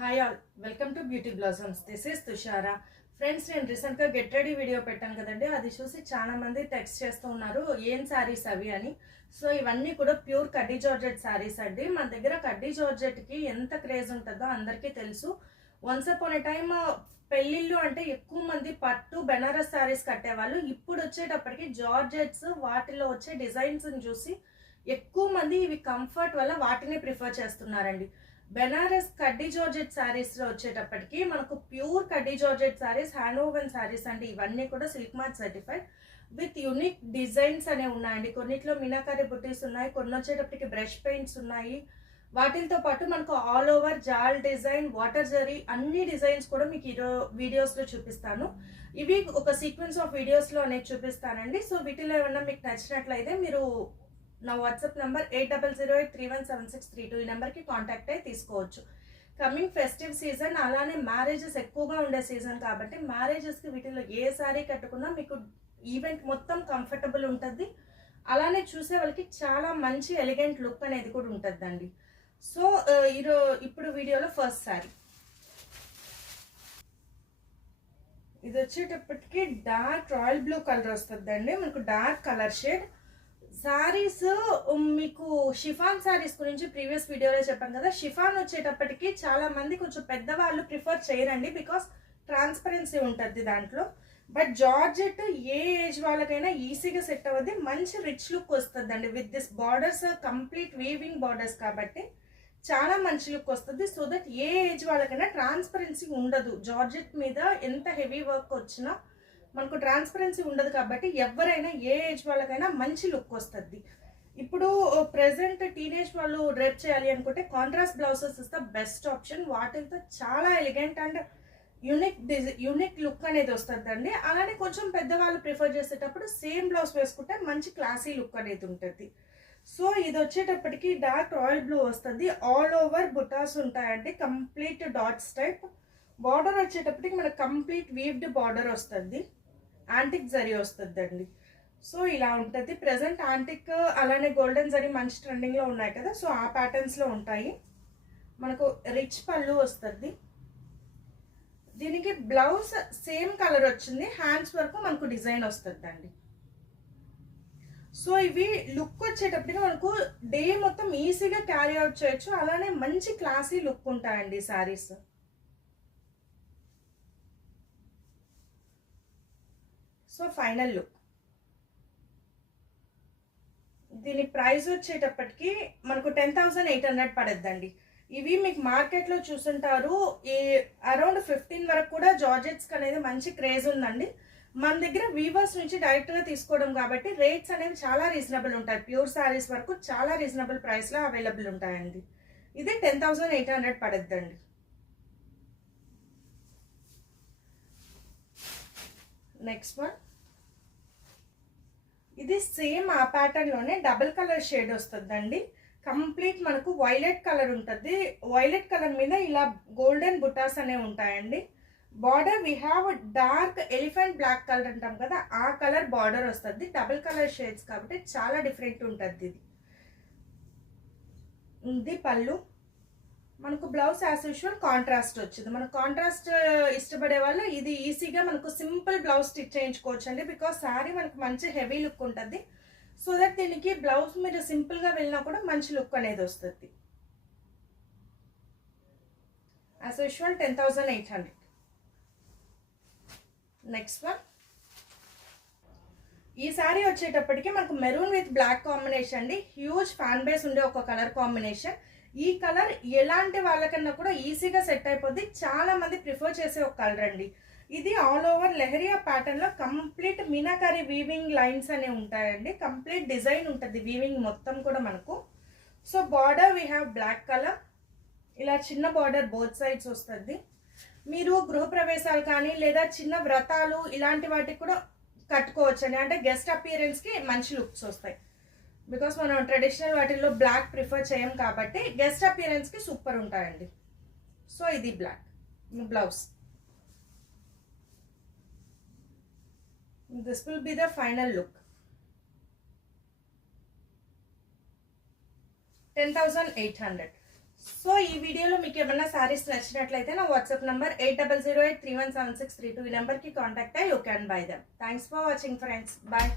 Hi all, welcome to beauty blossoms. This is Tushara. Friends, నేను రీసెంట్గా get ready video పెట్టాను కదండి, అది చూసి చాలా మంది టెక్స్ట్ చేస్తూ ఉన్నారు ఏం శారీస్ అవి అని. సో ఇవన్నీ కూడా ప్యూర్ కడ్డీ జార్జెట్ శారీస్ అండి. మన దగ్గర కడ్డీ జార్జెట్కి ఎంత క్రేజ్ ఉంటుందో అందరికీ తెలుసు. వన్స్ అపాన్ ఎ టైమ్ పెళ్ళిళ్ళు అంటే ఎక్కువ మంది పట్టు బెనారస్ శారీస్ కట్టేవాళ్ళు. ఇప్పుడు వచ్చేటప్పటికి జార్జెట్స్ వాటిలో వచ్చే డిజైన్స్ని చూసి ఎక్కువ మంది ఇవి కంఫర్ట్ వల్ల వాటిని ప్రిఫర్ చేస్తున్నారండి. బెనారస్ కడ్డీ జార్జెట్ శారీస్ లో వచ్చేటప్పటికి మనకు ప్యూర్ కడ్డీ georgette saris, hand woven saris అండి. ఇవన్నీ కూడా silk mark certified with unique designs అనేవి ఉన్నాయండి. కొన్నిట్లో మీనాకారి బుట్టీస్ ఉన్నాయి, కొన్ని వచ్చేటప్పటికి బ్రష్ పెయింట్స్ ఉన్నాయి. వాటితో పాటు మనకు ఆల్ ఓవర్ జాల్ డిజైన్, వాటర్ జరీ అన్ని డిజైన్స్ కూడా మీకు వీడియోస్ లో చూపిస్తాను. ఇవి ఒక సీక్వెన్స్ ఆఫ్ వీడియోస్ లో అనేది చూపిస్తానండి. సో వీటిలో ఏమన్నా మీకు నచ్చినట్లయితే మీరు నా వాట్సాప్ నెంబర్ 8008317632 ఈ నెంబర్కి కాంటాక్ట్ అయ్యి తీసుకోవచ్చు. కమింగ్ ఫెస్టివ్ సీజన్, అలానే మ్యారేజెస్ ఎక్కువగా ఉండే సీజన్ కాబట్టి మ్యారేజెస్కి వీటిలో ఏ శారీ కట్టుకున్నా మీకు ఈవెంట్ మొత్తం కంఫర్టబుల్ ఉంటుంది. అలానే చూసే వాళ్ళకి చాలా మంచి ఎలిగెంట్ లుక్ అనేది కూడా ఉంటుందండి. సో ఇప్పుడు వీడియోలో ఫస్ట్ శారీ ఇది వచ్చేటప్పటికి డార్క్ రాయల్ బ్లూ కలర్ వస్తుందండి. మనకు డార్క్ కలర్ షేడ్ శారీస్. మీకు షిఫాన్ శారీస్ గురించి ప్రీవియస్ వీడియోలో చెప్పాను కదా. షిఫాన్ వచ్చేటప్పటికి చాలా మంది కొంచెం పెద్దవాళ్ళు ప్రిఫర్ చేయరండి, బికాస్ ట్రాన్స్పరెన్సీ ఉంటుంది దాంట్లో. బట్ జార్జెట్ ఏ ఏజ్ వాళ్ళకైనా ఈజీగా సెట్ అవ్వద్ది, మంచి రిచ్ లుక్ వస్తుందండి. With this borders complete weaving borders కాబట్టి చాలా మంచి లుక్ వస్తుంది. సో దట్ ఏ ఏజ్ వాళ్ళకైనా ట్రాన్స్పరెన్సీ ఉండదు. జార్జెట్ మీద ఎంత హెవీ వర్క్ వచ్చినా మనకు ట్రాన్స్పరెన్సీ ఉండదు కాబట్టి ఎవరైనా ఏ ఏజ్ వాళ్ళకైనా మంచి లుక్ వస్తుంది. ఇప్పుడు ప్రెసెంట్ టీనేజ్ వాళ్ళు డ్రెప్ చేయాలి అనుకుంటే contrast blouses is the best option. వాటితో చాలా ఎలిగెంట్ అండ్ యూనిక్ లుక్ అనేది వస్తుందండి. అలానే కొంచెం పెద్దవాళ్ళు ప్రిఫర్ చేసేటప్పుడు సేమ్ బ్లౌజ్ వేసుకుంటే మంచి క్లాసీ లుక్ అనేది ఉంటుంది. సో ఇది వచ్చేటప్పటికి డార్క్ రాయల్ బ్లూ వస్తుంది. ఆల్ ఓవర్ బుటాస్ ఉంటాయండి, కంప్లీట్ డాట్స్ టైప్. బార్డర్ వచ్చేటప్పటికి మనకు కంప్లీట్ వీవ్డ్ బార్డర్ వస్తుంది, యాంటిక్ జరీ వస్తుందండి. సో ఇలా ఉంటుంది. ప్రెసెంట్ యాంటిక్ అలానే గోల్డెన్ జరీ మంచి ట్రెండింగ్లో ఉన్నాయి కదా, సో ఆ ప్యాటర్న్స్లో ఉంటాయి. మనకు రిచ్ పళ్ళు వస్తుంది. దీనికి బ్లౌజ్ సేమ్ కలర్ వచ్చింది, హ్యాండ్స్ వరకు మనకు డిజైన్ వస్తుందండి. సో ఇవి లుక్ వచ్చేటప్పటికి మనకు డే మొత్తం ఈజీగా క్యారీ అవుట్ చేయొచ్చు. అలానే మంచి క్లాసీ లుక్ ఉంటాయండి శారీస్. సో ఫైనల్ లుక్, దీని ప్రైస్ వచ్చేటప్పటికి మనకు 10,800 పడద్దండి. ఇవి మీకు మార్కెట్లో చూసుంటారు అరౌండ్ 15 వరకు కూడా జార్జెట్స్కి అనేది మంచి క్రేజ్ ఉందండి. మన దగ్గర వీవర్స్ నుంచి డైరెక్ట్గా తీసుకోవడం కాబట్టి రేట్స్ అనేవి చాలా రీజనబుల్ ఉంటాయి. ప్యూర్ శారీస్ వరకు చాలా రీజనబుల్ ప్రైస్లో అవైలబుల్ ఉంటాయండి. ఇది 10,800 పడద్దండి. నెక్స్ట్ వన్, ఇది సేమ్ ఆ ప్యాటర్న్ లోనే డబుల్ కలర్ షేడ్ వస్తుందండి. కంప్లీట్ మనకు వైలెట్ కలర్ ఉంటుంది. వైలెట్ కలర్ మీద ఇలా గోల్డెన్ బుటాస్ అనేవి ఉంటాయండి. Border we have dark elephant black colour అంటాం కదా, ఆ కలర్ బార్డర్ వస్తుంది. డబుల్ కలర్ షేడ్స్ కాబట్టి చాలా డిఫరెంట్ ఉంటుంది. ఇది పళ్ళు. మనకు బ్లౌజ్ యాజ్ యూజువల్ కాంట్రాస్ట్ వచ్చింది. మనకు కాంట్రాస్ట్ ఇష్టపడే వాళ్ళు ఇది ఈజీగా మనకు సింపుల్ బ్లౌజ్ స్టిచ్ చేయించుకోవచ్చు అండి, బికాస్ శారీ మనకు మంచి హెవీ లుక్ ఉంటుంది. సో దట్ దీనికి బ్లౌజ్ మీరు సింపుల్గా వెళ్ళినా కూడా మంచి లుక్ అనేది వస్తుంది. As usual 10,800. నెక్స్ట్ వన్, ఈ శారీ వచ్చేటప్పటికి మనకు మెరూన్ విత్ బ్లాక్ కాంబినేషన్ అండి. హ్యూజ్ ఫ్యాన్ బేస్ ఉండే ఒక కలర్ కాంబినేషన్. ఈ కలర్ ఎలాంటి వాళ్ళకన్నా కూడా ఈజీగా సెట్ అయిపోద్ది. చాలా మంది ప్రిఫర్ చేసే ఒక కలర్ అండి. ఇది ఆల్ ఓవర్ లెహరియా ప్యాటర్న్ లో కంప్లీట్ మీనాకారి వీవింగ్ లైన్స్ అనేవి ఉంటాయండి. కంప్లీట్ డిజైన్ ఉంటుంది వీవింగ్ మొత్తం కూడా మనకు. So border we have black colour, ఇలా చిన్న బార్డర్ బోత్ సైడ్స్ వస్తుంది. మీరు గృహప్రవేశాలు కానీ లేదా చిన్న వ్రతాలు ఇలాంటి వాటికి కూడా కట్టుకోవచ్చు అండి. అంటే గెస్ట్ అపియరెన్స్కి మంచి లుక్స్ వస్తాయి. బికాస్ మనం ట్రెడిషనల్ వాటిల్లో బ్లాక్ ప్రిఫర్ చేయం కాబట్టి గెస్ట్ అపియరెన్స్కి సూపర్ ఉంటాయండి. సో ఇది black blouse. This will be the final look. 10,800. So ఈ వీడియోలో మీకు ఏమైనా శారీస్ నచ్చినట్లయితే నా వాట్సాప్ నంబర్ 8008317632 ఈ నెంబర్కి కాంటాక్ట్ అయ్యి you can buy them. Thanks for watching friends. Bye.